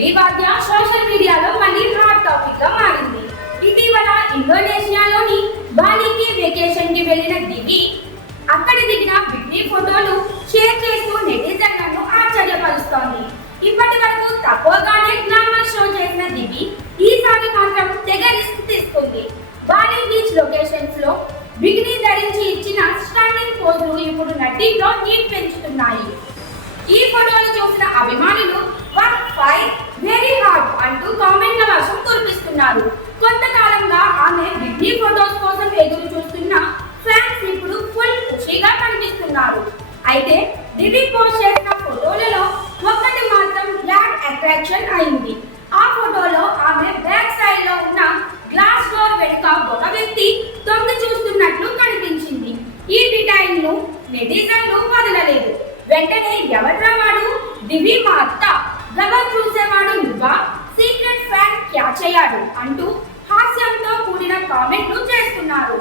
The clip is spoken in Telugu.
దివి వాద్య సోషల్ మీడియాలో మళ్ళీ హాట్ టాపిక్ గా మారింది. ఇటీవల ఇండోనేషియాలోని బాలికి వెకేషన్ కి వెళ్లిన దివి అక్కడ దిగిన బికినీ ఫోటోలు షేర్ చేస్తూ నెటిజన్లను ఆశ్చర్యపరుస్తోంది. ఇప్పటి వరకు తక్కువగానే గ్లామర్ షో చేసిన దివి ఈసారి మాత్రం తెగ రిస్క్ తీసుకుంది. బాలి బీచ్ లొకేషన్స్ లో బికినీ ధరించి ఇచ్చిన స్టన్నింగ్ పోజులు ఇప్పుడు నటిలో హీట్ పెంచుతున్నాయి. ఈ ఫోటోలు చూసిన అభిమానులు వెరీ హాట్ అంటూ కామెంట్ల వర్షం కురిపిస్తున్నారు. కొంతకాలంగా ఆమె బికినీ ఫోటోస్ కోసం ఎదురు చూస్తున్న ఫ్యాన్స్ ఇప్పుడు ఫుల్ ఖుషీగా కనిపిస్తున్నారు. అయితే దివి పోస్ట్ చేసిన ఫోటోలలో ఒక్కటి మాత్రం బ్లాక్ అట్రాక్షన్ అయింది. ఆ ఫోటోలో ఆమె బ్యాక్ సైడ్ లో ఉన్న గ్లాస్ డోర్ వెనుక ఒక వ్యక్తి తొంగి చూస్తున్నట్లు కనిపించింది. ఈ డిటైల్ ను నెటిజన్లు వదలలేదు. వెంటనే ఎవర్రా వాడు, దివి మా అత్త, గబర్ చూసేవాడు నువ్వా, సీక్రెట్ ఫ్యాన్ క్యాచ్ అయ్యాడు అంటూ హాస్యంతో కూడిన కామెంట్లు చేస్తున్నారు.